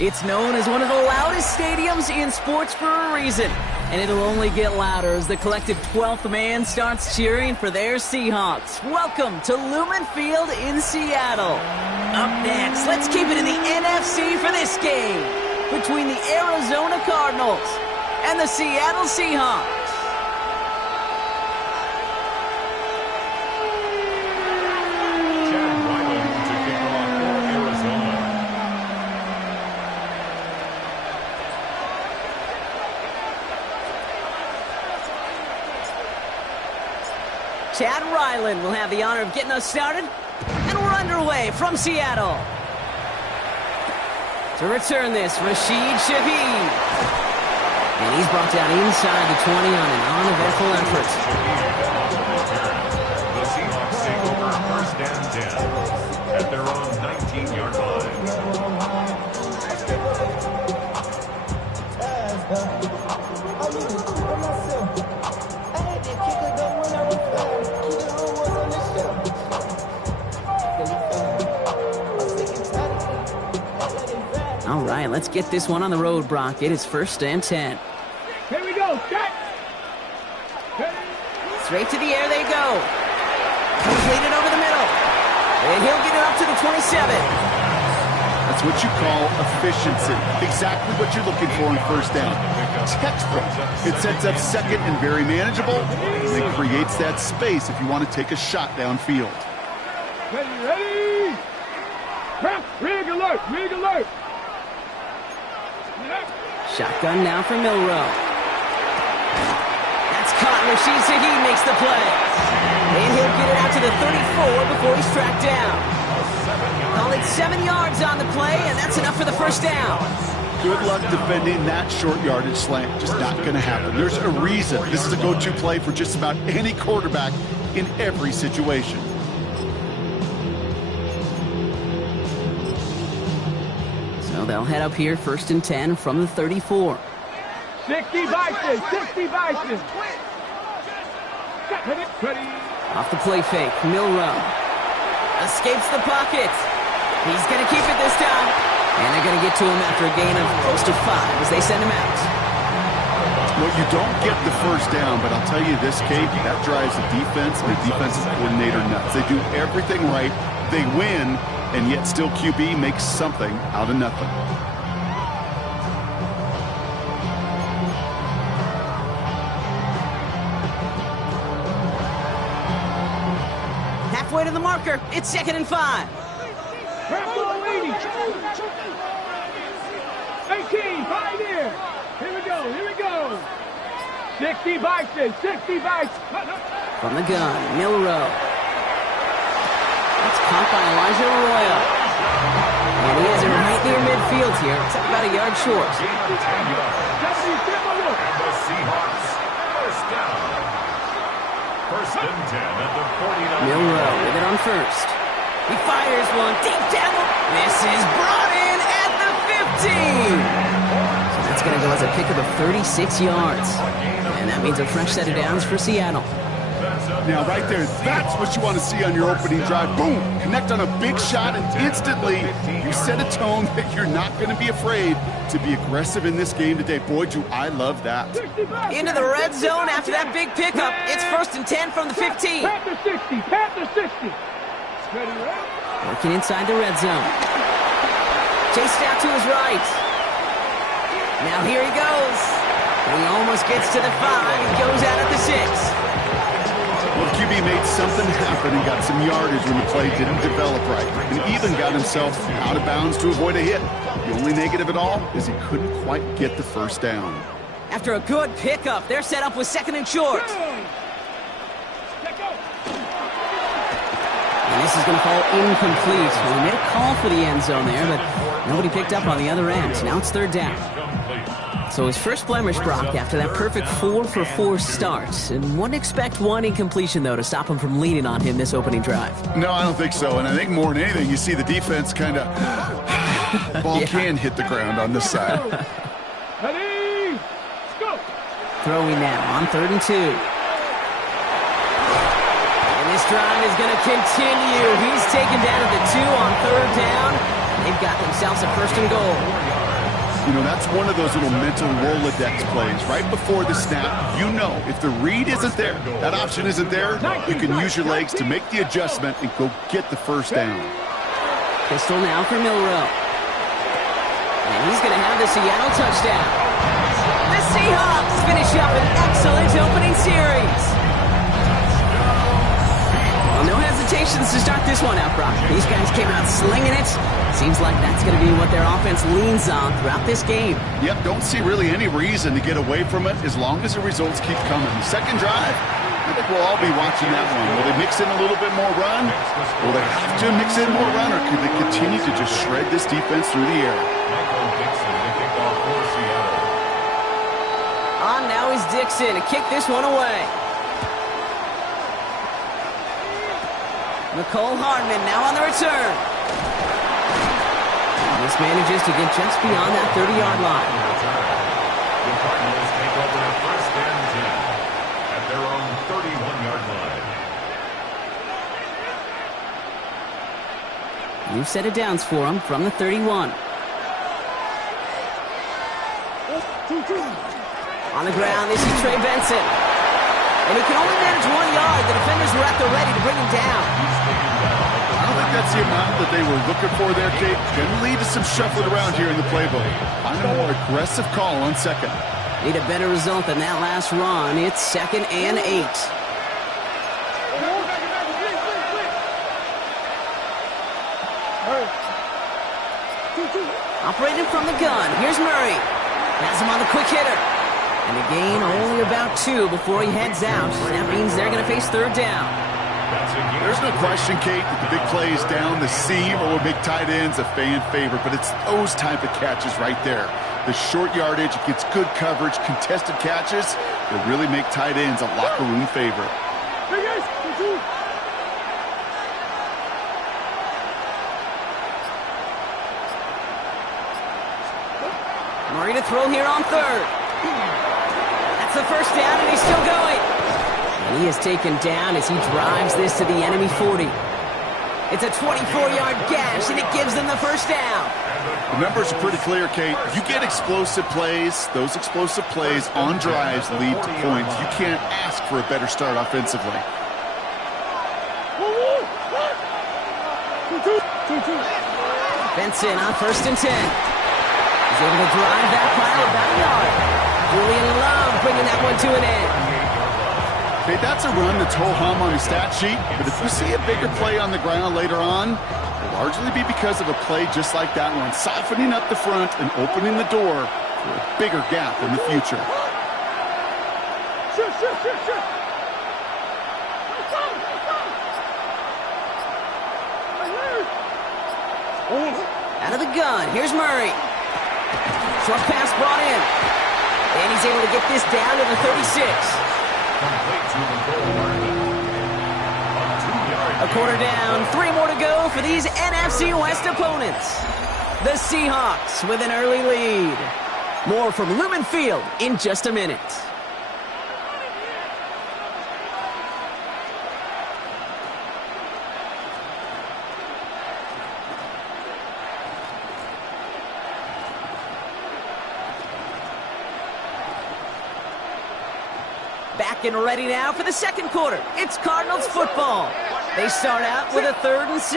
It's known as one of the loudest stadiums in sports for a reason, and it'll only get louder as the collective 12th man starts cheering for their Seahawks. Welcome to Lumen Field in Seattle. Up next, let's keep it in the NFC for this game between the Arizona Cardinals and the Seattle Seahawks. Chad Ryland will have the honor of getting us started, and we're underway from Seattle. To return this, Rashid Shaheed. And he's brought down inside the 20 on an uneventful effort. The Seahawks take over first and 10 at their own 19-yard line. All right, let's get this one on the road, Brock. It is first and 10. Here we go, set. Straight to the air they go. Completed over the middle. And he'll get it up to the 27. That's what you call efficiency. Exactly what you're looking for in first down. Textbook. It sets up second and very manageable. And it creates that space if you want to take a shot downfield. Ready? Rig alert, rig alert. Shotgun now for Milroe. That's caught. Rashid Shaheed makes the play. And he'll get it out to the 34 before he's tracked down. Call it 7 yards on the play, and that's enough for the first down. Good luck defending that short yardage slant. Just not going to happen. There's a reason this is a go-to play for just about any quarterback in every situation. So they'll head up here first and 10 from the 34. 60 Bison, 60 Bison. Ready. Off the play fake, Milroe escapes the pocket. He's going to keep it this time. And they're going to get to him after a gain of close to 5 as they send him out. Well, you don't get the first down, but I'll tell you this, Kate, that drives the defense and the defensive coordinator nuts. They do everything right. They win, and yet still QB makes something out of nothing. Halfway to the marker. It's second and 5. 18, pioneer. Here we go. 60 Bison, 60 Bison. From the gun, Milroe. That's caught by Elijah Arroyo. And he has it right near midfield here. It's about a yard short. The Seahawks first down. First and 10 at the 49. Milroe with it on first. He fires one deep down. This is brought in at the 15. So that's going to go as a pickup of 36 yards. And that means a fresh set of downs for Seattle. Now, right there, that's what you want to see on your opening drive. Boom! Connect on a big shot, and instantly you set a tone that you're not going to be afraid to be aggressive in this game today. Boy, do I love that. Into the red zone after that big pickup. It's first and 10 from the 15. Panther 60, Panther 60. Working inside the red zone. Chased out to his right. Now here he goes. And he almost gets to the 5. He goes out at the 6. Well, QB made something happen and got some yardage when the play didn't develop right. And even got himself out of bounds to avoid a hit. The only negative at all is he couldn't quite get the first down. After a good pickup, they're set up with second and short. And this is going to fall incomplete. Well, he made a call for the end zone there, but nobody picked up on the other end. Now it's third down. So his first blemish, Brock, after that perfect 4-for-4 start. And wouldn't expect one incompletion, though, to stop him from leaning on him this opening drive. No, I don't think so. And I think more than anything, you see the defense kind of... ball can hit the ground on this side. Ready, go. Throwing now on 3rd and 2. And this drive is going to continue. He's taken down at the 2 on 3rd down. They've got themselves a first and goal. You know, that's one of those little mental Rolodex plays. Right before the snap, you know if the read isn't there, that option isn't there, you can use your legs to make the adjustment and go get the first down. Pistol now for Milroe. And he's going to have the Seattle touchdown. The Seahawks finish up an excellent opening series. Well, no hesitations to start this one out, Brock. These guys came out slinging it. Seems like that's going to be what their offense leans on throughout this game. Yep, don't see really any reason to get away from it as long as the results keep coming. The second drive, I think we'll all be watching that one. Will they mix in a little bit more run? Will they have to mix in more run, or could they continue to just shred this defense through the air? On now is Dixon to kick this one away. Nicole Hardman now on the return. This manages to get just beyond that 30-yard line. The Cardinals take over at first and 10 at their own 31-yard line. New set of downs for him from the 31. On the ground, this is Trey Benson. And he can only manage 1 yard. The defenders were at the ready to bring him down. I don't think that's the amount that they were looking for there, Kate. Going to lead to some shuffling around here in the playbook. Find a more aggressive call on second. Need a better result than that last run. It's 2nd and 8. Operating from the gun. Here's Murray. Has him on the quick hitter. And a gain only about 2 before he heads out. That means they're going to face third down. There's no question, Kate, that the big plays down the seam or will make tight ends a fan favorite, but it's those type of catches right there. The short yardage, it gets good coverage, contested catches that really make tight ends a locker room favorite. Murray to throw here on third. That's the first down, and he's still going. And he is taken down as he drives this to the enemy 40. It's a 24-yard gash, and it gives them the first down. The numbers are pretty clear, Kate. You get explosive plays. Those explosive plays on drives lead to points. You can't ask for a better start offensively. Benson on 1st and 10. He's able to drive that pile about a yard. Julian Love bringing that one to an end. Okay, that's a run that's ho-hum on the stat sheet, but if you see a bigger play on the ground later on, it'll largely be because of a play just like that one, softening up the front and opening the door for a bigger gap in the future. Out of the gun, here's Murray. Short pass brought in. And he's able to get this down to the 36. A quarter down, 3 more to go for these NFC West opponents. The Seahawks with an early lead. More from Lumen Field in just a minute. Back and ready now for the second quarter. It's Cardinals football. They start out with a 3rd and 6.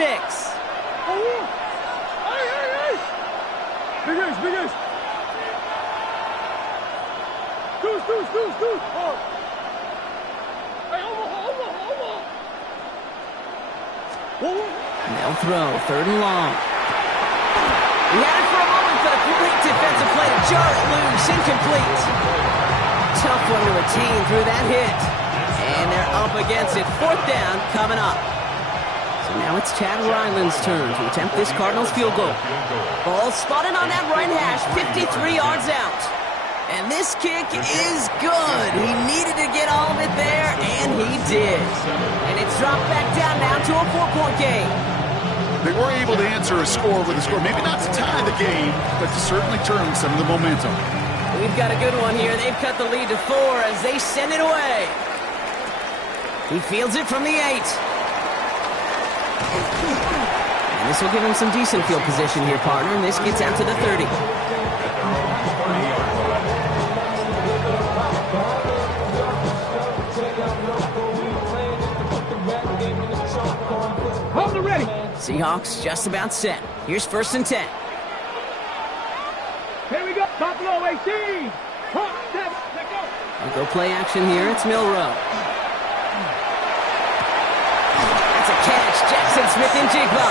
They'll throw 3rd and long. He had it for a moment, but a great defensive play to jar it loose. Incomplete. Tough one to retain through that hit. And they're up against it. 4th down coming up. So now it's Chad Ryland's turn to attempt this Cardinals field goal. Ball spotted on that right hash, 53 yards out. And this kick is good. He needed to get all of it there, and he did. And it's dropped back down now to a 4-point game. They were able to answer a score with a score. Maybe not to tie the game, but to certainly turn some of the momentum. We've got a good one here. They've cut the lead to 4 as they send it away. He fields it from the 8. And this will give him some decent field position here, partner. And this gets out to the 30. Hold it ready. Seahawks just about set. Here's 1st and 10. Here we go. Buffalo 18. Pump, step, let go. I'll go play action here. It's Milrow. That's a catch. Jackson Smith-Njigba.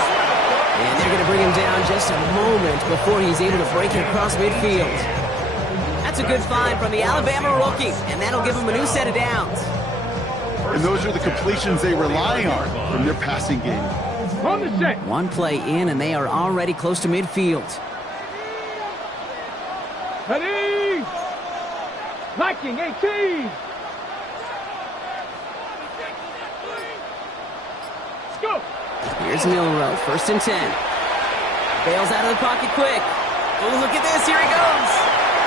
And they're going to bring him down just a moment before he's able to break it across midfield. That's a good find from the Alabama rookie, and that'll give him a new set of downs. And those are the completions they rely on from their passing game. On the set. One play in, and they are already close to midfield. Ready. Viking 18. Let's go. Here's Milrow, 1st and 10. Bails out of the pocket quick. Oh, look at this, here he goes.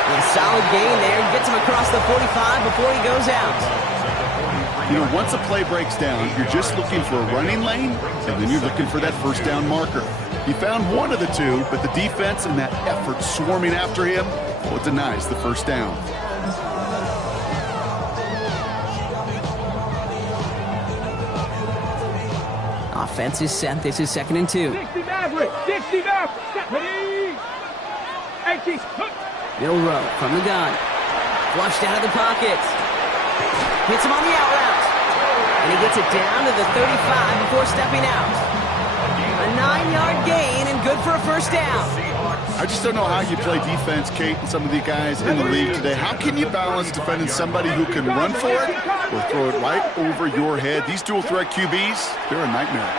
A solid gain there, gets him across the 45 before he goes out. You know, once a play breaks down, you're just looking for a running lane, and then you're looking for that 1st down marker. He found one of the two, but the defense and that effort swarming after him, well, it denies the 1st down. Offense is set. This is 2nd and 2. 60 Maverick. 60 Maverick. Ready. 18. Look. Milrow from the gun. Flushed out of the pocket. Hits him on the out route. And he gets it down to the 35 before stepping out. A 9-yard gain and good for a 1st down. I just don't know how you play defense, Kate, and some of the guys in the league today. How can you balance defending somebody who can run for it or throw it right over your head? These dual threat QBs, they're a nightmare.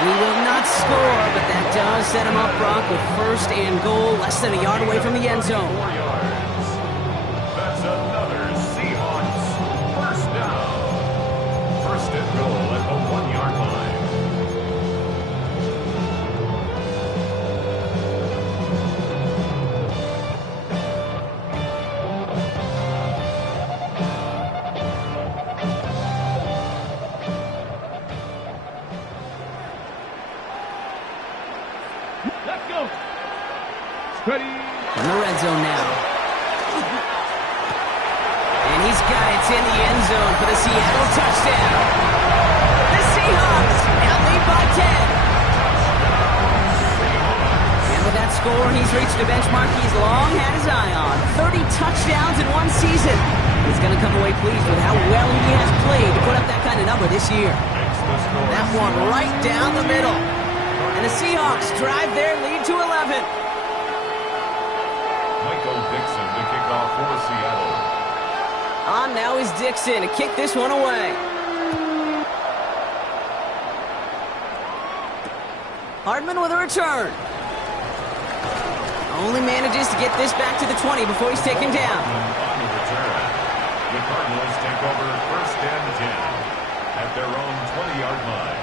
He will not score, but that does set him up, Brock, with 1st and goal, less than a yard away from the end zone. That's another Seahawks 1st down. 1st and goal at the 1-yard line. Let's go. Ready. In the red zone now. And he's got it in the end zone for the Seattle touchdown. The Seahawks now lead by 10. And with that score, he's reached a benchmark he's long had his eye on. 30 touchdowns in one season. He's going to come away pleased with how well he has played to put up that kind of number this year. That one right down the middle. And the Seahawks drive their lead to 11. Michael Dixon to kick off for Seattle. On now is Dixon to kick this one away. Hardman with a return. Only manages to get this back to the 20 before he's taken down. On the return, the Cardinals take over 1st and 10 at their own 20-yard line.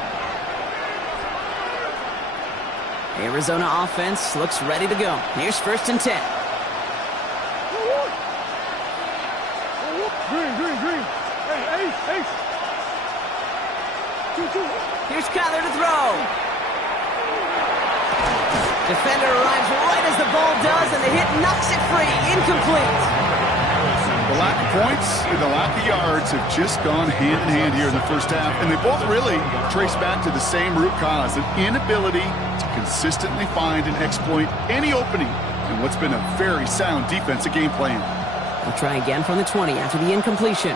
Arizona offense looks ready to go. Here's 1st and 10. Green. Hey, ace. 2-2. Here's Kyler to throw. Defender arrives right as the ball does, and the hit knocks it free. Incomplete. The lack of points and the lack of yards have just gone hand in hand here in the 1st half, and they both really trace back to the same root cause, an inability to consistently find and exploit any opening in what's been a very sound defensive game plan. They'll try again from the 20 after the incompletion.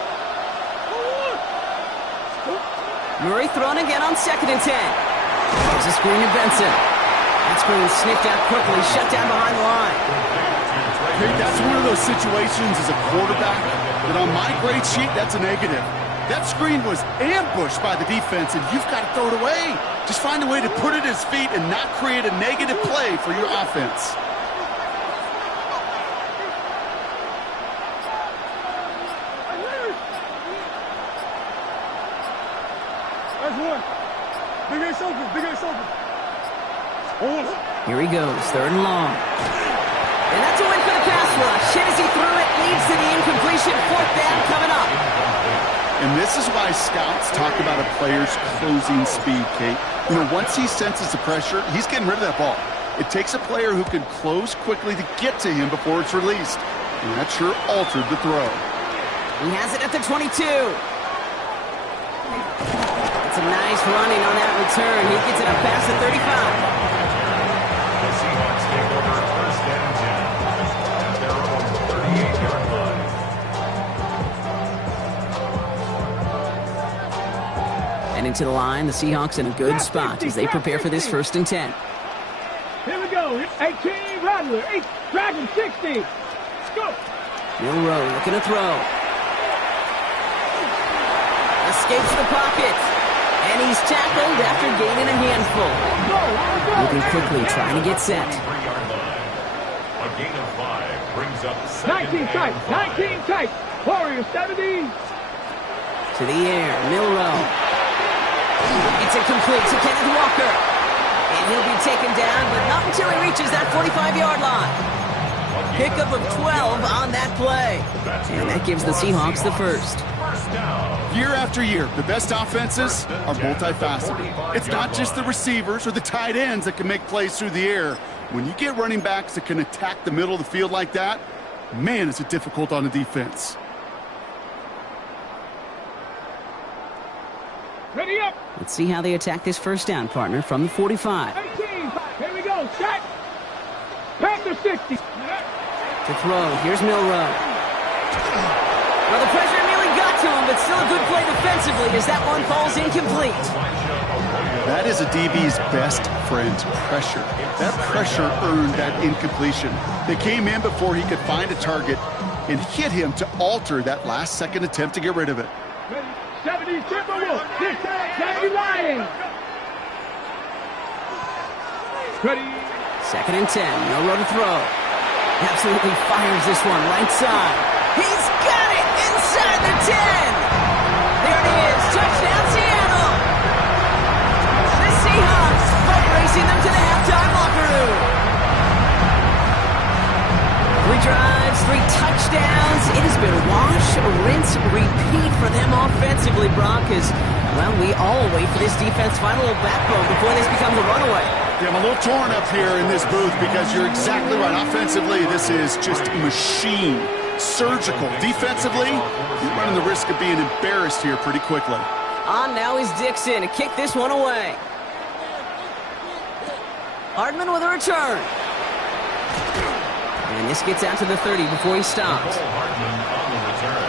Murray thrown again on 2nd and 10. There's a screen to Benson. That screen sniffed out quickly, shut down behind the line. Hey, that's one of those situations as a quarterback that on my grade sheet, that's a negative. That screen was ambushed by the defense, and you've got to throw it away. Just find a way to put it at his feet and not create a negative play for your offense. That's one. Big ace open. Here he goes, 3rd and long. And that's a win for the pass rush. Hit as he threw it, leads to the incompletion. 4th down coming up. And this is why scouts talk about a player's closing speed, Kate. You know, once he senses the pressure, he's getting rid of that ball. It takes a player who can close quickly to get to him before it's released. And that sure altered the throw. He has it at the 22. It's a nice running on that return. He gets it up past the 35. The Seahawks take over first and 10 at their own 38-yard line. Heading to the line, the Seahawks in a good spot as they prepare for this first and 10. Here we go. 18, Rattler. 8, Dragon 60. Let's go. Milroe looking to throw. Escapes the pocket. And he's tackled after gaining a handful. Moving quickly, trying to get set. 3-yard line. A gain of 5 brings up 19 tight. 19 tight. Warriors 70. To the air, Milroe. It's incomplete to Kenneth Walker. And he'll be taken down, but not until he reaches that 45-yard line. Pickup of 12 on that play. And that gives the Seahawks the first. Year after year, the best offenses are multifaceted. It's not just the receivers or the tight ends that can make plays through the air. When you get running backs that can attack the middle of the field like that, man, is it difficult on the defense. Ready up. Let's see how they attack this first down, partner, from the 45. 18. Here we go. Set. Panther 60. To throw, here's Milroe. Well, the pressure nearly got to him, but still a good play defensively as that one falls incomplete. That is a DB's best friend, pressure. That pressure earned that incompletion. They came in before he could find a target and hit him to alter that last-second attempt to get rid of it. 70 Timberwolves. 70 Lions. Ready. Second and 10, Milroe to throw. Absolutely fires this one right side. He's got it inside the 10. There it is. Touchdown, Seattle. The Seahawks boat racing them to the halftime locker room. 3 drives, 3 touchdowns. It has been wash, rinse, repeat for them offensively, Brock, as, well, we all wait for this defense to find a little backbone before this becomes a runaway. Yeah, I'm a little torn up here in this booth because you're exactly right. Offensively, this is just a machine. Surgical. Defensively, you're running the risk of being embarrassed here pretty quickly. On now is Dixon to kick this one away. Hardman with a return. And this gets out to the 30 before he stops. Hardman on the return.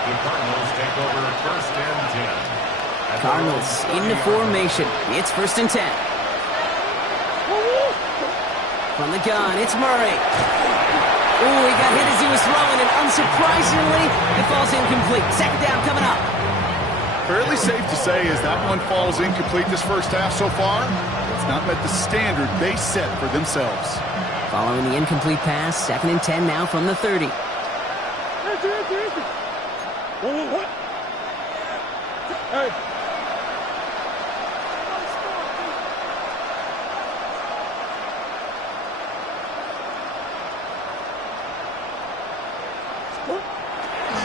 The Cardinals take over first and 10. Cardinals into formation. It's first and 10. From the gun, it's Murray. Ooh, he got hit as he was throwing, and unsurprisingly, it falls incomplete. Second down coming up. Fairly safe to say as that one falls incomplete this first half so far, it's not met the standard they set for themselves. Following the incomplete pass, second and 10 now from the 30. What? Hey.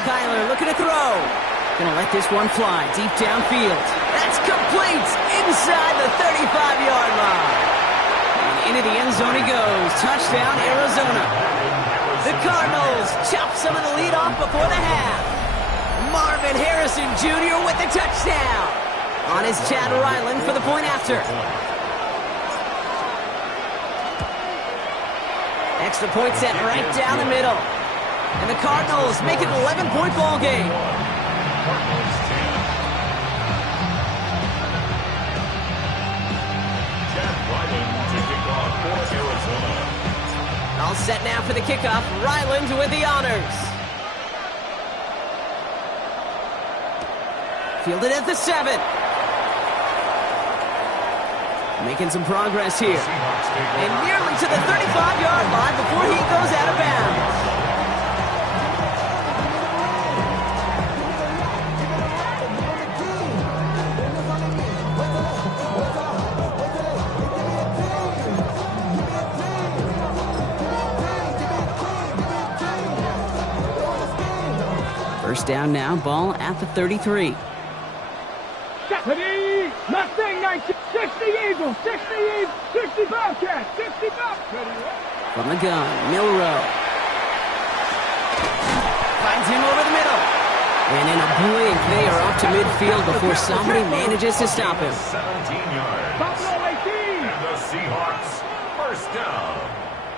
Kyler looking to throw. Gonna let this one fly deep downfield. That's complete inside the 35-yard line. And into the end zone he goes. Touchdown, Arizona. The Cardinals chop some of the lead off before the half. Marvin Harrison Jr. with the touchdown. On his Chad Ryland for the point after. Extra point set right down the middle. And the Cardinals make it an 11-point ball game. Cardinals 10. Chad Ryland to kick off for Arizona. All set now for the kickoff. Ryland with the honors. Fielded at the 7. Making some progress here. And nearly to the 35-yard line before he goes out of bounds. First down now, ball at the 33. Mustang 19, 60 Eagles, 60 Eagles, 60 Bobcats, 60 Bobcats. From the gun, Milroe. Finds him over the middle. And in a blink, they are off to midfield before somebody manages to stop him. 17 yards. Buffalo 18. And the Seahawks, first down.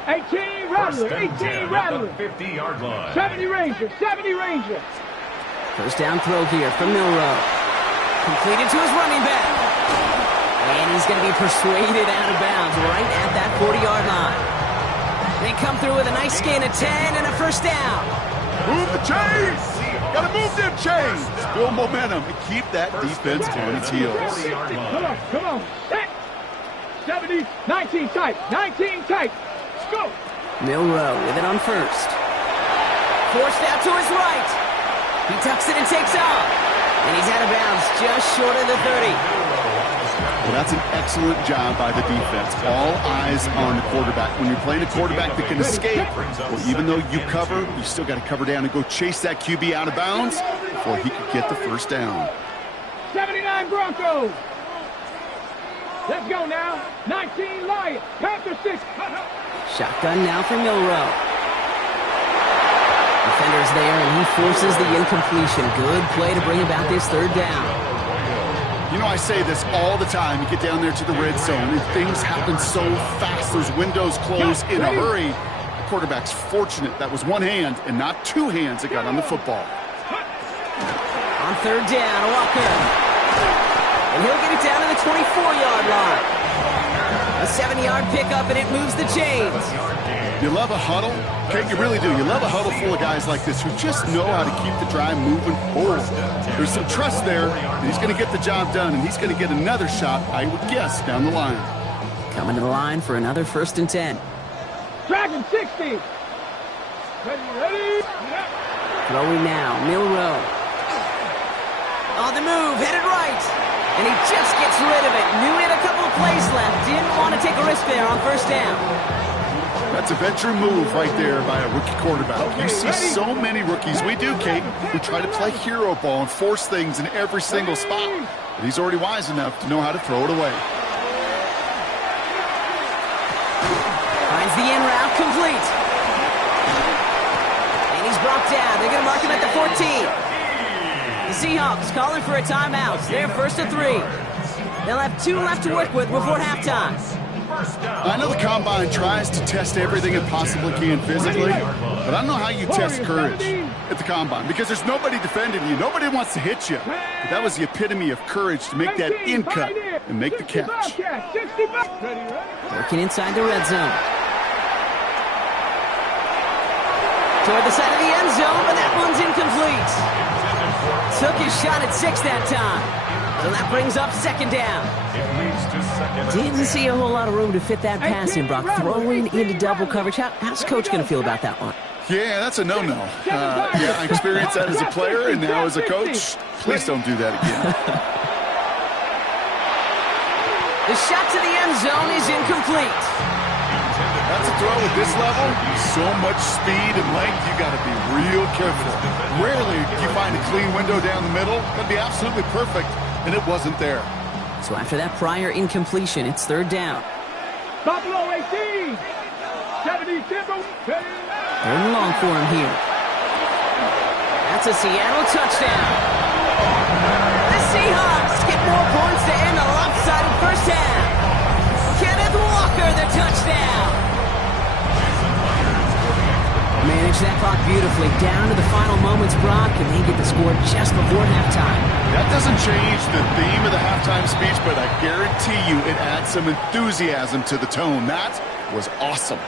18 First Rattler. and 10 18 at Rattler. the 50-yard line. 70 Ranger. 70 Ranger. First down throw here from Milroe. Completed to his running back. And he's going to be persuaded out of bounds right at that 40-yard line. They come through with a nice gain of 10 and a first down. Move the chains! Gotta move them chains! Build momentum and keep that defense on its heels. 40-yard line. Come on. Set. 70. 19 tight. 19 tight. Let's go. Milroe with it on first. Forced out to his right. He tucks it and takes off. And he's out of bounds just short of the 30. Well, that's an excellent job by the defense. All eyes on the quarterback. When you're playing a quarterback that can escape, well, even though you cover, you still got to cover down and go chase that QB out of bounds before he could get the first down. 79 Broncos. Let's go now. 19 Lions. Panther 6. Shotgun now for Milroe. Defender's there, and he forces the incompletion. Good play to bring about this third down. You know, I say this all the time. You get down there to the red zone, and things happen so fast. Those windows close in a hurry. The quarterback's fortunate that was one hand and not two hands that got on the football. On third down, Walker. And he'll get it down to the 24-yard line. A 7-yard pickup, and it moves the chains. You love a huddle? Okay, you really do. You love a huddle full of guys like this who just know how to keep the drive moving forward. There's some trust there, and he's going to get the job done, and he's going to get another shot, I would guess, down the line. Coming to the line for another first and 10. Dragon 60. Ready. Throwing now, Milroe. On the move, headed right. And he just gets rid of it. Knew he had a couple of plays left. Didn't want to take a risk there on first down. That's a veteran move right there by a rookie quarterback. You see so many rookies, we do, Kate, who try to play hero ball and force things in every single spot. But he's already wise enough to know how to throw it away. Finds the in route complete. And he's brought down. They're going to mark him at the 14. The Seahawks calling for a timeout. They're first and 3. They'll have 2 left to work with before halftime. I know the Combine tries to test everything it possibly can physically, but I don't know how you test courage at the Combine because there's nobody defending you. Nobody wants to hit you. But that was the epitome of courage to make that in cut and make the catch. Working inside the red zone. Toward the side of the end zone, but that one's incomplete. Took his shot at 6 that time. So that brings up second down. Didn't see a whole lot of room to fit that pass in, Brock. Throwing into double coverage. How's Coach going to feel about that one? Yeah, that's a no-no. Yeah, I experienced that as a player and now as a coach. Please don't do that again. The shot to the end zone is incomplete. That's a throw at this level. So much speed and length, you got to be real careful. Rarely do you find a clean window down the middle. That'd be absolutely perfect, and it wasn't there. So after that prior incompletion, it's third down. Buffalo 18. 70 Timber. Third and long for him here. That's a Seattle touchdown. The Seahawks get more points to end the lopsided first half. Kenneth Walker, the touchdown. Manage that clock beautifully down to the final moments, Brock, and they get the score just before halftime. That doesn't change the theme of the halftime speech, but I guarantee you it adds some enthusiasm to the tone. That was awesome.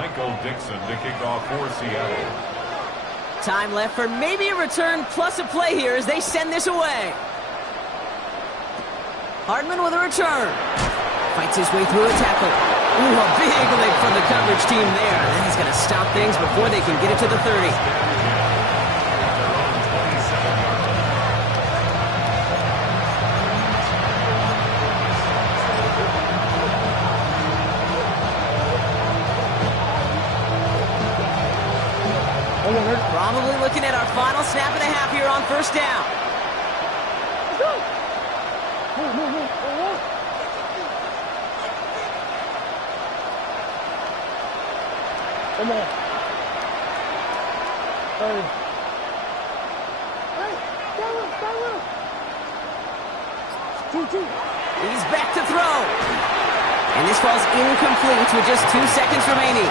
Michael Dixon to kick off for Seattle. Time left for maybe a return plus a play here as they send this away. Hardman with a return. Fights his way through a tackle. Ooh, a big lick from the coverage team there. And he's going to stop things before they can get it to the 30. Probably looking at our final snap and a half here on first down. Come on. He's back to throw. And this falls incomplete with just 2 seconds remaining.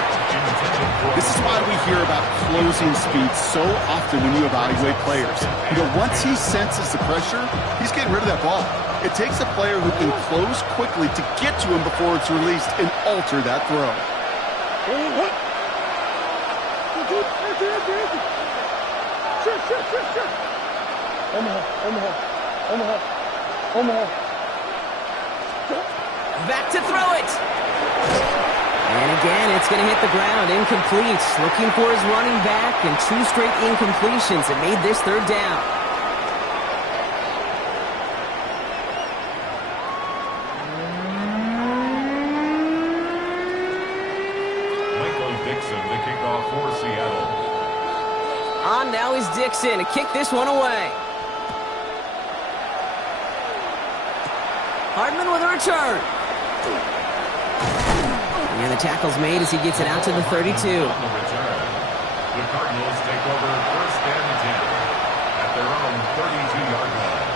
This is why we hear about closing speed so often when you evaluate players. You know, once he senses the pressure, he's getting rid of that ball. It takes a player who can close quickly to get to him before it's released and alter that throw. Back to throw it. And again, it's going to hit the ground. Incomplete. Looking for his running back, and 2 straight incompletions that made this third down. Michael Dixon, the kickoff for Seattle. On now is Dixon to kick this one away. Hardman with a return. And the tackle's made as he gets it out to the 32. On the return, the Cardinals take over first and 10 at their own 32-yard line.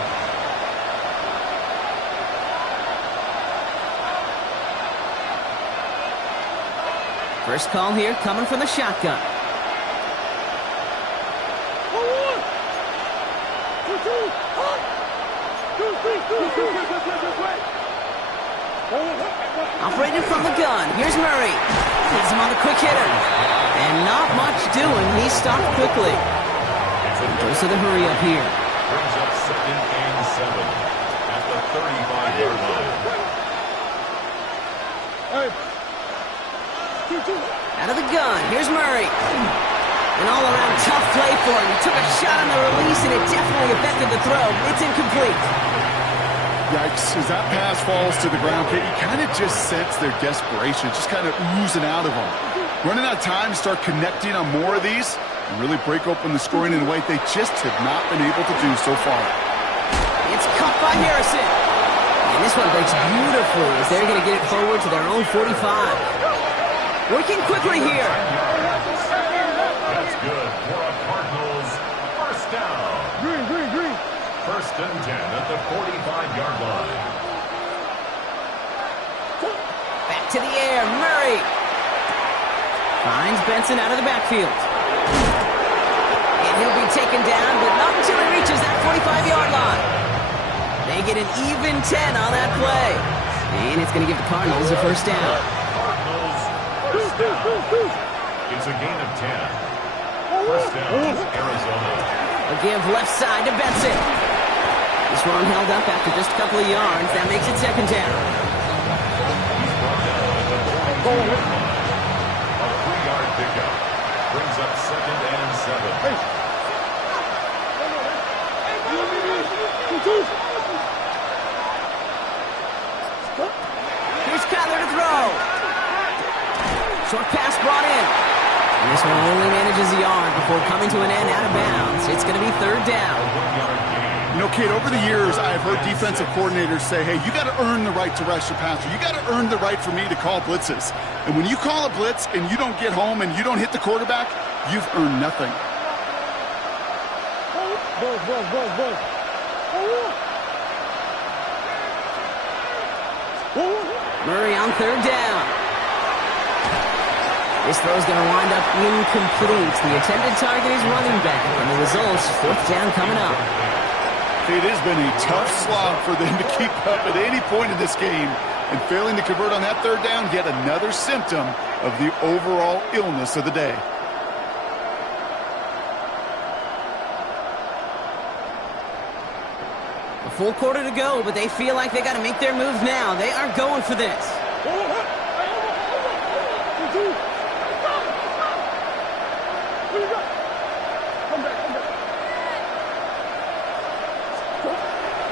First call here coming from the shotgun. Operating from the gun. Here's Murray. Takes him on a quick hitter. And not much doing. He stopped quickly. Goes to the hurry up here. Brings up second and 7 at the 35-yard line. Out of the gun. Here's Murray. An all-around tough play for him. He took a shot on the release, and it definitely affected the throw. It's incomplete. Yikes, as that pass falls to the ground, Kate, you kind of just sense their desperation, just kind of oozing out of them. Running out of time to start connecting on more of these and really break open the scoring in a way they just have not been able to do so far. It's caught by Harrison. And this one breaks beautifully as they're going to get it forward to their own 45. Working quickly here. That's good for a Cardinals first down. Green. First and 10 at the 45-yard line. Back to the air. Murray finds Benson out of the backfield. And he'll be taken down, but not until he reaches that 45-yard line. They get an even 10 on that play. And it's going to give the Cardinals a first down. Cardinals first down. It's a gain of 10. First down, Arizona. A give left side to Benson. This one held up after just a couple of yards. That makes it second down. He's brought down at the 42-yard line. A 3-yard pickup brings up second and 7. Here's Kyler to throw. Short pass brought in. And this one only manages a yard before coming to an end out of bounds. It's going to be third down. A 1-yard gain. You know, Kate, over the years, I've heard defensive coordinators say, hey, you got to earn the right to rush your passer. You got to earn the right for me to call blitzes. And when you call a blitz and you don't get home and you don't hit the quarterback, you've earned nothing. Murray on third down. This throw's going to wind up incomplete. The intended target is running back, and the result's fourth down coming up. It has been a tough slog for them to keep up at any point in this game, and failing to convert on that third down, yet another symptom of the overall illness of the day. A full quarter to go, but they feel like they got to make their move now. They are going for this.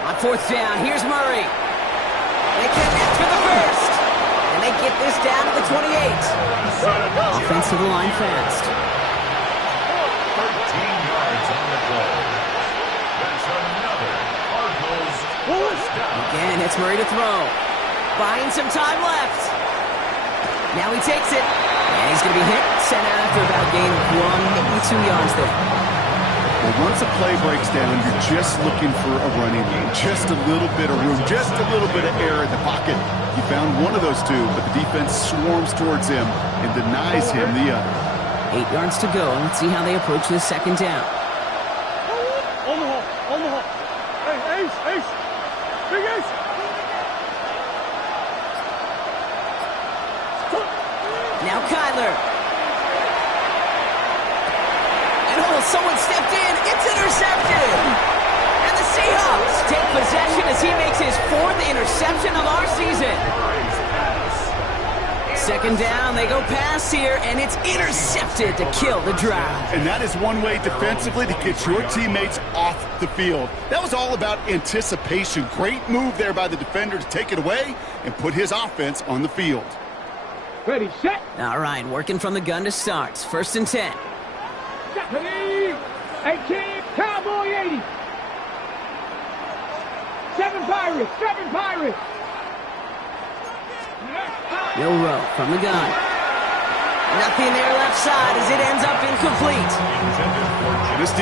On fourth down, here's Murray. They connect for the first. And they get this down to the 28. Offense to the line fast. 13 yards on the play. That's another Cardinals first down. Again, it's Murray to throw. Buying some time left. Now he takes it. And he's going to be hit, sent out after about a gain of 1, maybe 2 yards there. Well, once a play breaks down, you're just looking for a running lane, just a little bit of room, just a little bit of air in the pocket. He found one of those two, but the defense swarms towards him and denies him the other. 8 yards to go. Let's see how they approach this second down. Omaha. Hey, Ace. Big Ace. Now Kyler. And someone stepped in. It's intercepted. And the Seahawks take possession as he makes his 4th interception of our season. Second down, they go pass here, and it's intercepted to kill the drive. And that is one way defensively to get your teammates off the field. That was all about anticipation. Great move there by the defender to take it away and put his offense on the field. Ready, set. All right, working from the gun to start. 1st and 10. Ready, 18, Cowboy 80. 7 Pirates. Milroe from the gun. Nothing there left side as it ends up incomplete. This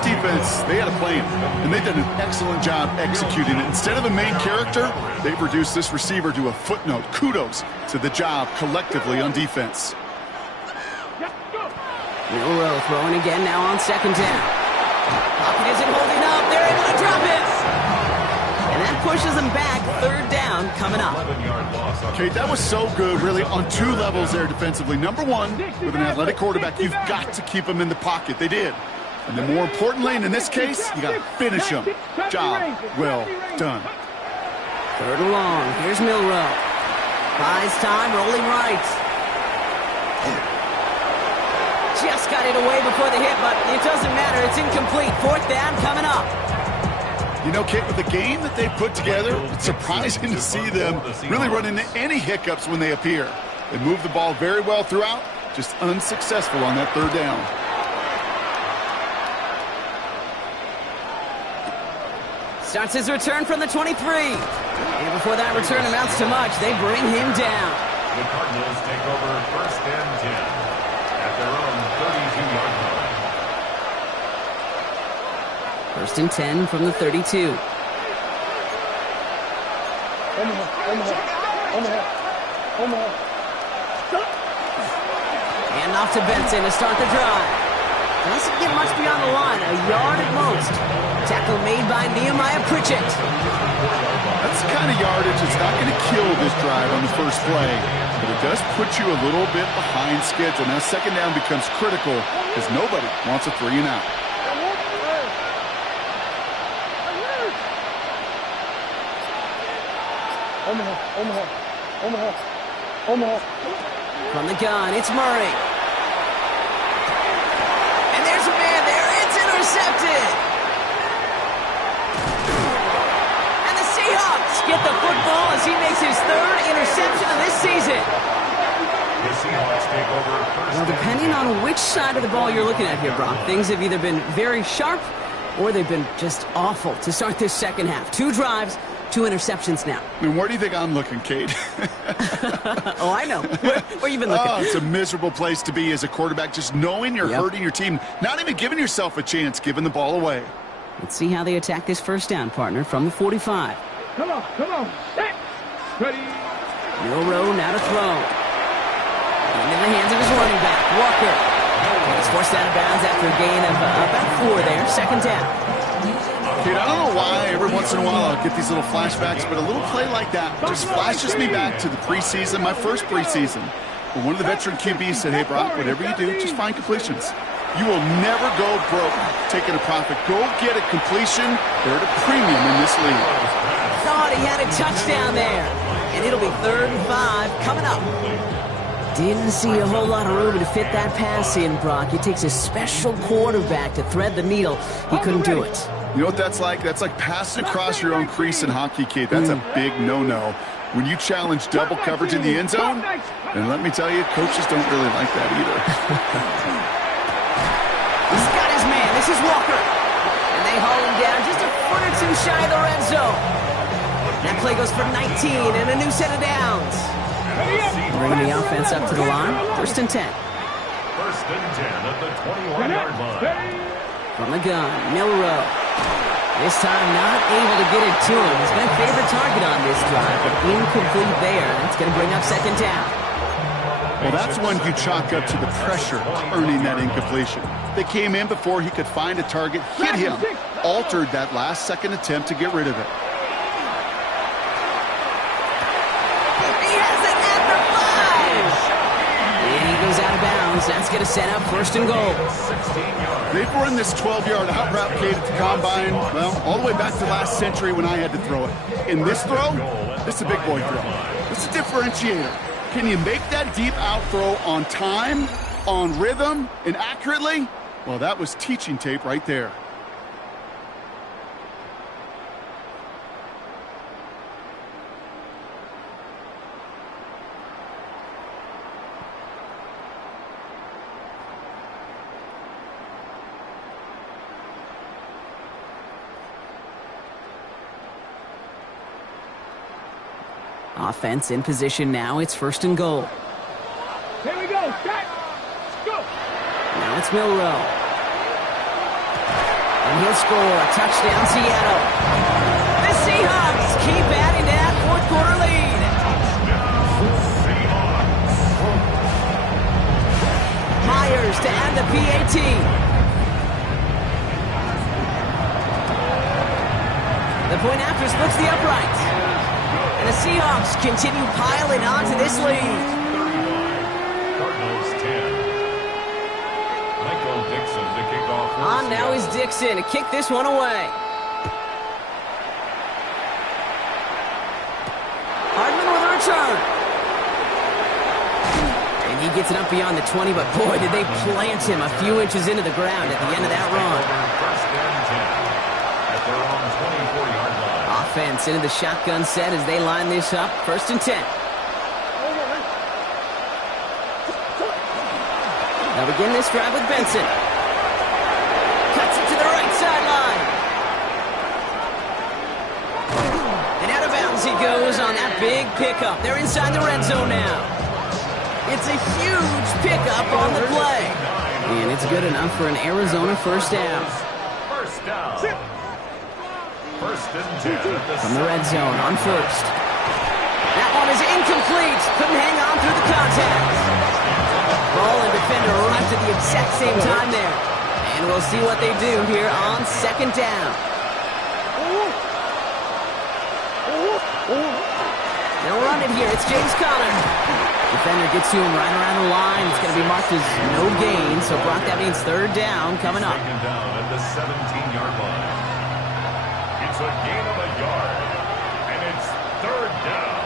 defense, they had a plan, and they've done an excellent job executing it. Instead of a main character, they've reduced this receiver to a footnote. Kudos to the job collectively on defense. Milroe throwing again now on 2nd down. Pocket isn't holding up. They're able to drop it. And that pushes them back. 3rd down coming up. Okay, that was so good, really, on 2 levels there defensively. Number one, with an athletic quarterback, you've got to keep him in the pocket. They did. And then more importantly, in this case, you got to finish him. Job well done. 3rd and long. Here's Milroe. Buys time, rolling right. Just got it away before the hit, but it doesn't matter. It's incomplete. 4th down coming up. You know, Kit, with the game that they've put together, it's surprising to see them really run into any hiccups when they appear. They move the ball very well throughout, just unsuccessful on that 3rd down. Starts his return from the 23. And before that return amounts to much, they bring him down. The Cardinals take over 1st and 10 at their own 32-yard line. 1st and 10 from the 32. Omaha. And off to Benson to start the drive. Doesn't get much beyond the line, a yard at most. Tackle made by Nehemiah Pritchett. That's the kind of yardage that's not going to kill this drive on the first play, but it does put you a little bit behind schedule. Now 2nd down becomes critical because nobody wants a 3 and out. Omaha. From the gun, it's Murray. And there's a man there. It's intercepted. And the Seahawks get the football as he makes his 3rd interception of this season. The Seahawks take over 1st. Well, depending on which side of the ball you're looking at here, Brock, things have either been very sharp or they've been just awful to start this second half. 2 drives, 2 interceptions now. And where do you think I'm looking, Kate? Oh, I know. Where you been looking? Oh, it's a miserable place to be as a quarterback, just knowing you're hurting your team, not even giving yourself a chance, giving the ball away. Let's see how they attack this 1st down, partner, from the 45. Come on. Set. Ready. Milroe now to throw. Into the hands of his running back, Walker. He's forced out of bounds after a gain of about 4 there. 2nd down. Dude, I don't know why every once in a while I'll get these little flashbacks, but a little play like that just flashes me back to the preseason, my first preseason. When one of the veteran QBs said, hey, Brock, whatever you do, just find completions. You will never go broke taking a profit. Go get a completion. They're at a premium in this league. Thought he had a touchdown there. And it'll be 3rd and 5 coming up. Didn't see a whole lot of room to fit that pass in, Brock. It takes a special quarterback to thread the needle. He couldn't do it. You know what that's like? That's like passing across your own crease in hockey, Kate. That's a big no-no. When you challenge double coverage in the end zone, and let me tell you, coaches don't really like that either. He's got his man. This is Walker. And they haul him down just a foot or 2 shy of the red zone. That play goes for 19 and a new set of downs. Bringing the offense up to the line. 1st and 10. 1st and 10 at the 21-yard line. From the gun, Milroe. This time not able to get it to him. He's been a favorite target on this drive, but incomplete there. That's going to bring up second down. Well, that's one you chalk up to the pressure earning that incompletion. They came in before he could find a target, hit him, altered that last-second attempt to get rid of it. He has it at the 5! And he goes out of bounds. That's going to set up first and goal. They've run this 12-yard out route, Kate, at the combine, well, all the way back to last century when I had to throw it. In this throw, this is a big boy throw. It's a differentiator. Can you make that deep out throw on time, on rhythm, and accurately? Well, that was teaching tape right there. Offense in position now. It's first and goal. Here we go. Set. Go. Now it's Milroe. And he'll score a touchdown, Seattle. The Seahawks keep adding to that fourth quarter lead. Myers to add the PAT. The point after splits the uprights. And the Seahawks continue piling on to this lead. 31, Cardinals 10. Michael Dixon to kick off. On now is Dixon to kick this one away. Hardman with a return. And he gets it up beyond the 20, but boy, did they plant him a few inches into the ground at the end of that run. First and 10 at their own 24-yard line. Offense into the shotgun set as they line this up. First and 10. They'll begin this drive with Benson. Cuts it to the right sideline. And out of bounds he goes on that big pickup. They're inside the red zone now. It's a huge pickup on the play. And it's good enough for an Arizona first down. First down. First and 10 from the red zone on first. That one is incomplete. Couldn't hang on through the contact. Ball and defender arrived at the exact same time there. And we'll see what they do here on second down. They'll run it here. It's James Conner. Defender gets to him right around the line. It's going to be marked as no gain. So, Brock, that means third down coming up. Second down at the 17-yard line. It's a gain of a yard, and it's third down.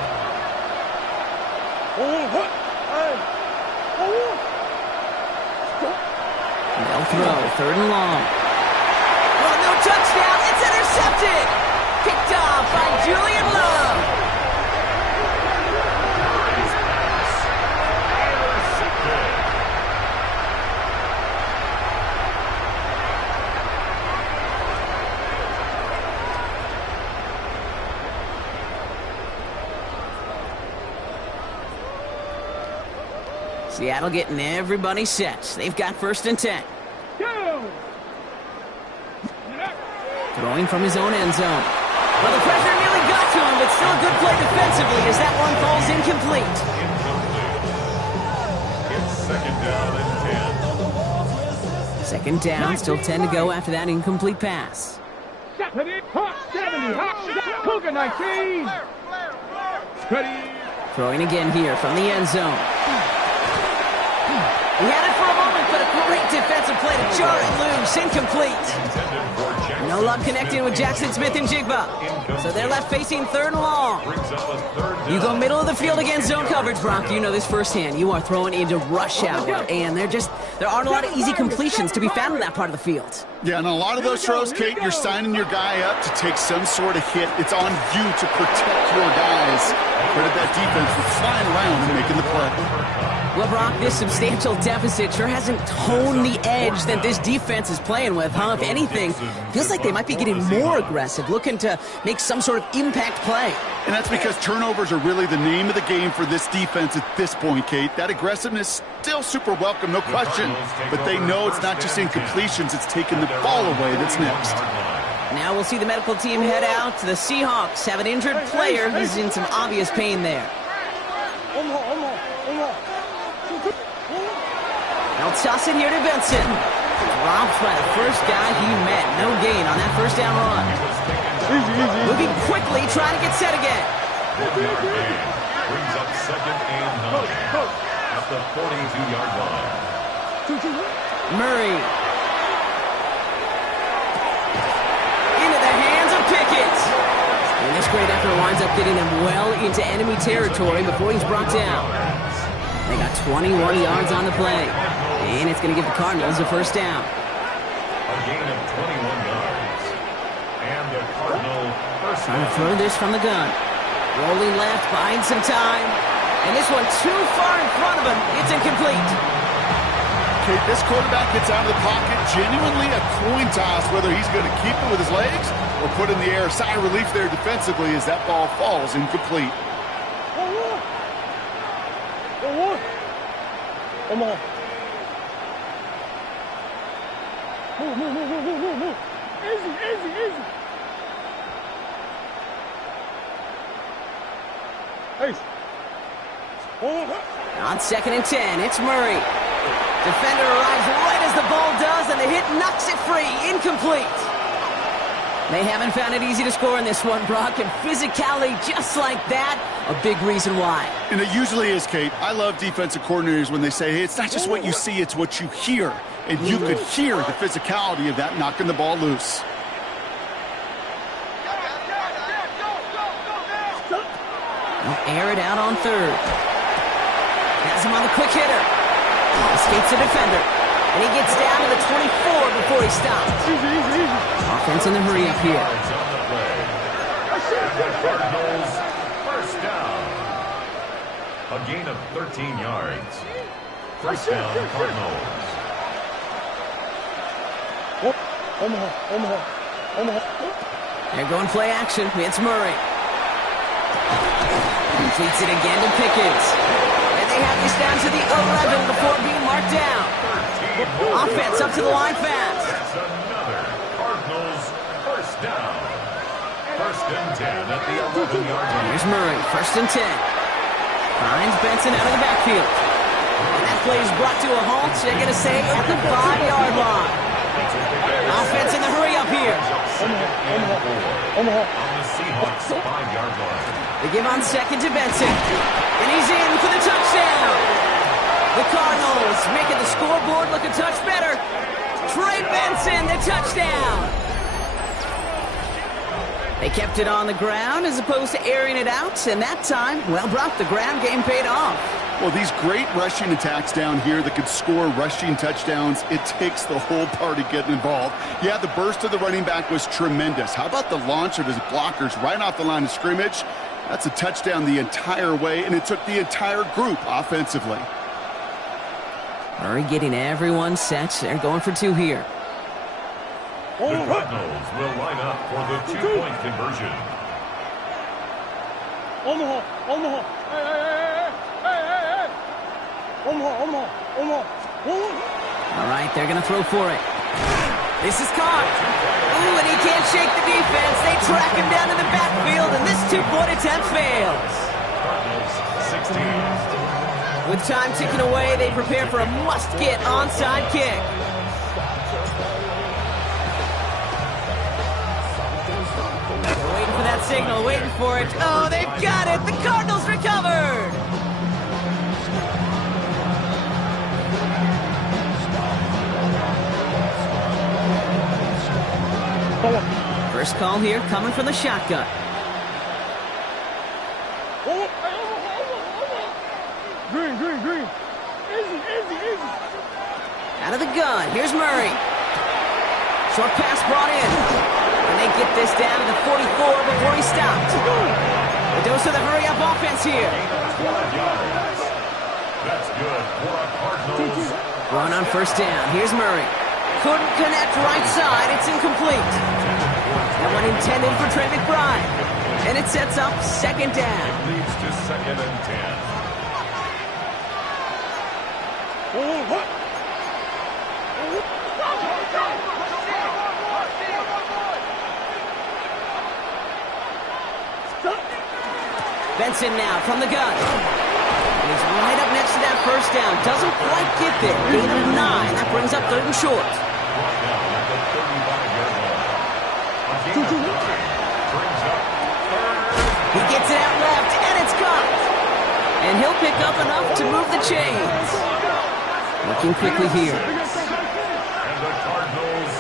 They'll throw, third and long. Oh, no touchdown, it's intercepted! Picked off by Julian Love. Seattle getting everybody set. They've got first and 10. Throwing from his own end zone. Well, the pressure nearly got to him, but still a good play defensively as that one falls incomplete. It's second down and 10. Second down, still 10 to go after that incomplete pass. 70, Cougar 19. Ready. Throwing again here from the end zone. He had it for a moment, but a great defensive play to jar it loose. Incomplete. No luck connecting with Jackson Smith and Jigba. So they're left facing third and long. You go middle of the field against zone coverage, Brock. You know this firsthand. You are throwing into rush hour, and there aren't a lot of easy completions to be found in that part of the field. Yeah, and a lot of those throws, Kate, you're signing your guy up to take some sort of hit. It's on you to protect your guys. Credit that defense for flying around and making the play. Well, Brock, this substantial deficit sure hasn't toned the edge that this defense is playing with, huh? If anything, feels like they might be getting more aggressive, looking to make some sort of impact play. And that's because turnovers are really the name of the game for this defense at this point, Kate. That aggressiveness still super welcome, no question. But they know it's not just incompletions, it's taking the ball away that's next. Now we'll see the medical team head out. The Seahawks have an injured player. He's in some obvious pain there. They'll toss it here to Benson. Dropped by the first guy he met. No gain on that first down run. Moving quickly, trying to get set again. Brings up second and 9 at the 42-yard line. Murray. Into the hands of Pickett. And this great effort winds up getting him well into enemy territory before he's brought down. They got 21 yards on the play. And it's going to give the Cardinals a first down. A gain of 21 yards. And the Cardinal first Trying to throw this from the gun. Rolling left, buying some time. And this one too far in front of him. It's incomplete. Kate, this quarterback gets out of the pocket, genuinely a coin toss whether he's going to keep it with his legs or put in the air. Sigh of relief there defensively as that ball falls incomplete. Come on. Move. Easy. Hey. On 2nd and 10, it's Murray. Defender arrives right as the ball does, and the hit knocks it free. Incomplete. They haven't found it easy to score in this one, Brock, and physicality just like that, a big reason why. And it usually is, Kate. I love defensive coordinators when they say, hey, it's not just what you see, it's what you hear. And you could hear the physicality of that knocking the ball loose. They'll air it out on 3rd. Has him on the quick hitter. Escapes the defender. And he gets down to the 24 before he stops. Offense in the hurry up here. Cardinals first down. A gain of 13 yards. First down, Cardinals. They're going play action. It's Murray. Completes it again to Pickens. And they have this down to the 11 before being marked down. Offense up to the line fast. That's another Cardinals first down. First and 10 at the 11-yard line. Here's Murray, 1st and 10. Finds Benson out of the backfield. And that play is brought to a halt. They're going to say at the 5-yard line. Offense in the hurry up here. On the Seahawks 5-yard line. They give on 2nd to Benson. And he's in for the touchdown. The Cardinals making the scoreboard look a touch better. Trey Benson, the touchdown. They kept it on the ground as opposed to airing it out. And that time, well, Brock, the ground game paid off. Well, these great rushing attacks down here that could score rushing touchdowns, it takes the whole party getting involved. Yeah, the burst of the running back was tremendous. How about the launch of his blockers right off the line of scrimmage? That's a touchdown the entire way, and it took the entire group offensively. Murray getting everyone set. They're going for 2 here. The Cardinals will line up for the 2-point conversion. Omaha. Hey. Omaha. All right, they're going to throw for it. This is caught. Ooh, and he can't shake the defense. They track him down to the backfield, and this 2-point attempt fails. Cardinals 16. With time ticking away, they prepare for a must-get onside kick. They're waiting for that signal, waiting for it. Oh, they've got it. The Cardinals recovered. First call here coming from the shotgun. Green. Easy. Out of the gun, here's Murray. Short pass brought in. And they get this down to the 44 before he stopped. A dose of the hurry-up offense here. That's good for a Cardinals. Run on first down. Here's Murray. Couldn't connect right side. It's incomplete. That one intended for Trey McBride. And it sets up second down. Leads to 2nd and 10. Benson now from the gun. He's right up next to that first down. Doesn't quite get there. Gain of 9. That brings up 3rd and short. He gets it out left, and it's caught. And he'll pick up enough to move the chains. Looking quickly here. And the Cardinals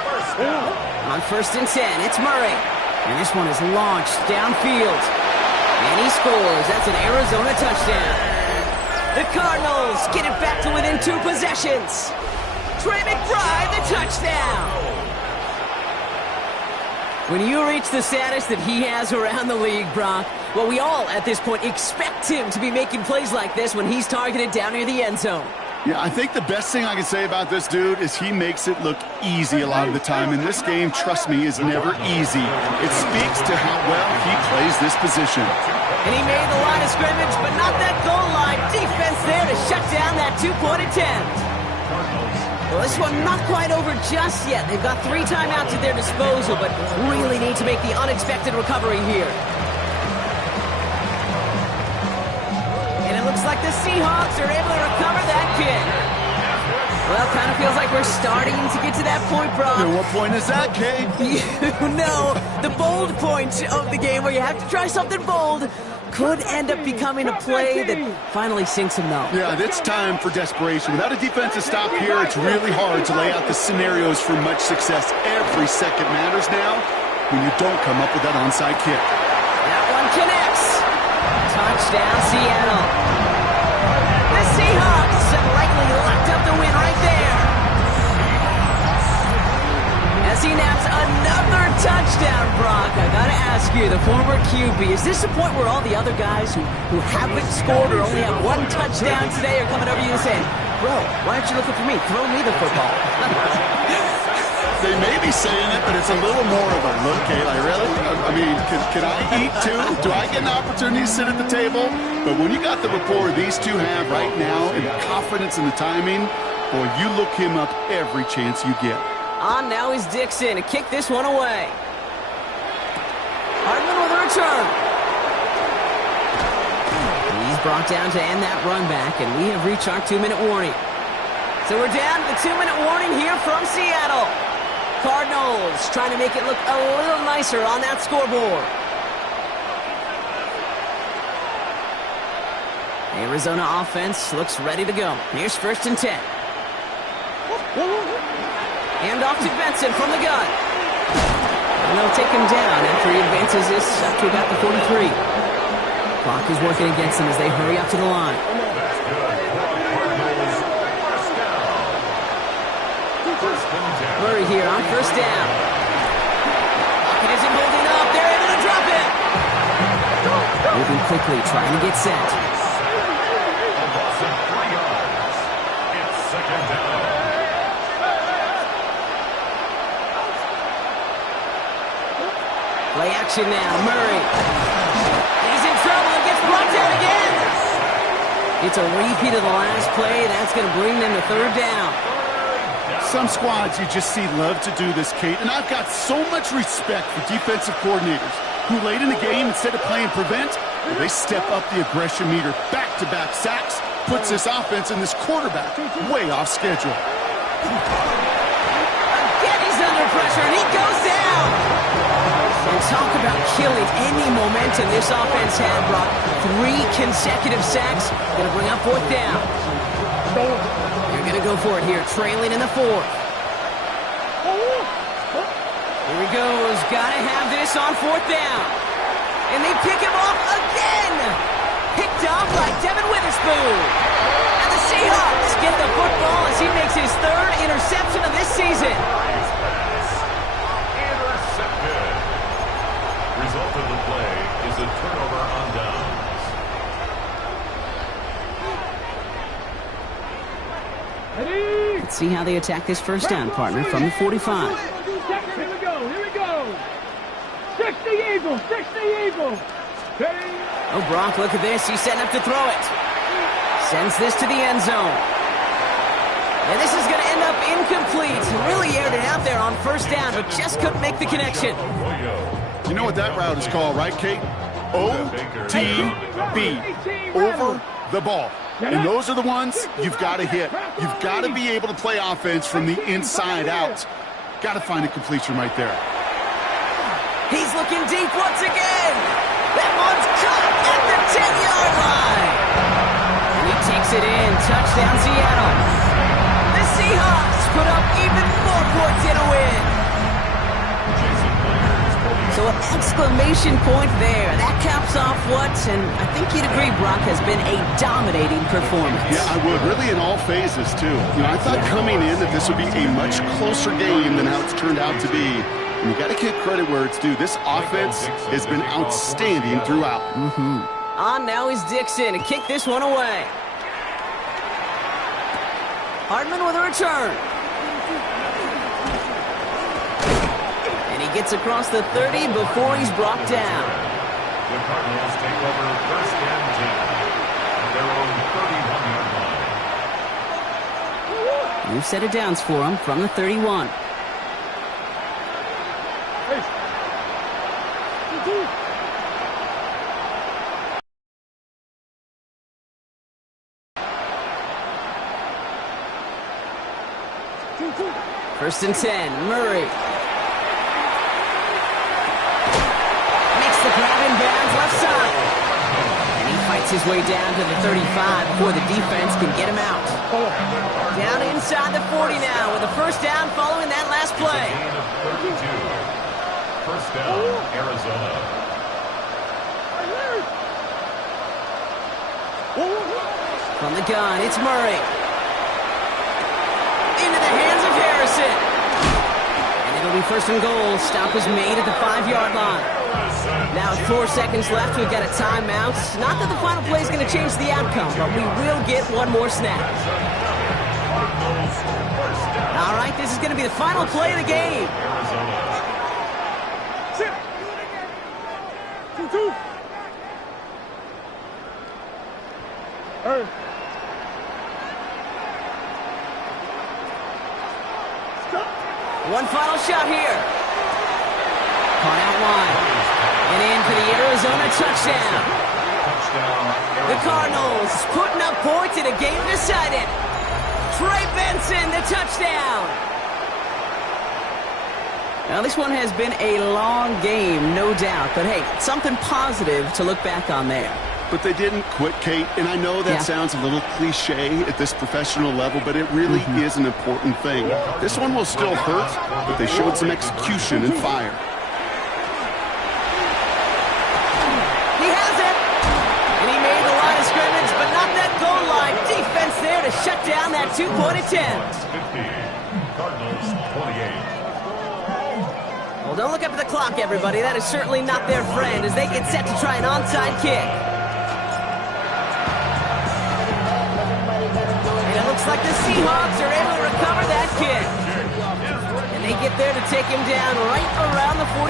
first down. On 1st and 10, it's Murray. And this one is launched downfield. And he scores. That's an Arizona touchdown. The Cardinals get it back to within 2 possessions. Trey McBride, the touchdown. When you reach the status that he has around the league, Brock, well, we all at this point expect him to be making plays like this when he's targeted down near the end zone. Yeah, I think the best thing I can say about this dude is he makes it look easy a lot of the time. And this game, trust me, is never easy. It speaks to how well he plays this position. And he made the line of scrimmage, but not that goal line. Defense there to shut down that 2-point attempt. Well, this one not quite over just yet. They've got 3 timeouts at their disposal, but really need to make the unexpected recovery here. And it looks like the Seahawks are able to recover that kick. Well, kind of feels like we're starting to get to that point, Brock. And what point is that, Kate? You know, the bold point of the game where you have to try something bold could end up becoming a play that finally sinks him, though. Yeah, it's time for desperation. Without a defensive stop here, it's really hard to lay out the scenarios for much success. Every second matters now when you don't come up with that onside kick. That one connects. Touchdown, Seattle. The Seahawks have likely locked up the win right there. As he naps another touchdown, Brock, I gotta ask you, the former QB, is this the point where all the other guys who haven't scored or only have 1 touchdown today are coming over you and saying, bro, why aren't you looking for me? Throw me the football. They may be saying it, but it's a little more of a look, Kate. Like, really? I mean, can I eat too? Do I get an opportunity to sit at the table? But when you got the rapport these two have right now and the confidence in the timing, boy, you look him up every chance you get. On now is Dixon to kick this one away. Hardman with a return. He's brought down to end that run back, and we have reached our 2-minute warning. So we're down to the 2-minute warning here from Seattle. Cardinals trying to make it look a little nicer on that scoreboard. Arizona offense looks ready to go. Here's 1st and 10. Hand off to Benson from the gun. And they'll take him down after he advances this up to about the 43. Clock is working against them as they hurry up to the line. That's good. Cardinals first down. 1st and 10. Murray here on 1st down. Pocket isn't holding up. They're able to drop it. Moving quickly, trying to get set. A loss of 3 yards. It's 2nd down. Play action now, Murray. He's in trouble and gets brought down again. It's a repeat of the last play. That's going to bring them to 3rd down. Some squads you just see love to do this, Kate, and I've got so much respect for defensive coordinators who late in the game, instead of playing prevent, they step up the aggression meter. Back-to-back sacks puts this offense and this quarterback way off schedule. Again, he's under pressure, and he goes down. And talk about killing any momentum this offense had, Brock. 3 consecutive sacks. Going to bring up 4th down. They're going to go for it here, trailing in the 4th. Here he goes. Got to have this on 4th down. And they pick him off again. Picked off by Devin Witherspoon. And the Seahawks get the football as he makes his 3rd interception of this season. Result of the play is a turnover on downs. Let's see how they attack this first down, partner, from the 45. Here we go. 60 Eagles, 60 Eagles. Oh, Brock, look at this. He's setting up to throw it. Sends this to the end zone. And this is going to end up incomplete. Really aired it out there on first down, but just couldn't make the connection. You know what that route is called, right, Kate? OTB, over the ball. And those are the ones you've got to hit. You've got to be able to play offense from the inside out. Got to find a completion right there. He's looking deep once again. That one's caught at the 10-yard line. And he takes it in. Touchdown, Seattle. The Seahawks put up even more points in a win. So an exclamation point there. That caps off what, and I think you'd agree, Brock, has been a dominating performance. Yeah, I would. Really in all phases, too. You know, I thought coming in that this would be a much closer game than how it's turned out to be. And you got to give credit where it's due. This offense has been outstanding throughout. On now is Dixon to kick this one away. Hardman with a return. And he gets across the 30 before he's brought down. The Cardinals take over first and 10 at their own 31-yard line. New set of downs for him from the 31. First and 10, Murray. Makes the grab in bounds left side. And he fights his way down to the 35 before the defense can get him out. Down inside the 40 now with a first down following that last play. First down, Arizona. From the gun, it's Murray. Into the hands of Harrison. And it'll be first and goal. Stop was made at the 5-yard line. Now with 4 seconds left, we've got a timeout. Not that the final play is going to change the outcome, but we will get one more snap. All right, this is going to be the final play of the game. One final shot here. Caught out wide. And in for the Arizona touchdown. The Cardinals putting up points in a game decided. Trey Benson, the touchdown. Now, this one has been a long game, no doubt. But, hey, something positive to look back on there. But they didn't quit, Kate, and I know that sounds a little cliche at this professional level, but it really is an important thing. This one will still hurt, but they showed some execution and fire. He has it! And he made the line of scrimmage, but not that goal line. Defense there to shut down that two-point attempt. 50, Cardinals 28. Well, don't look up at the clock, everybody. That is certainly not their friend as they get set to try an onside kick. Looks like the Seahawks are able to recover that kick. And they get there to take him down right around the 40.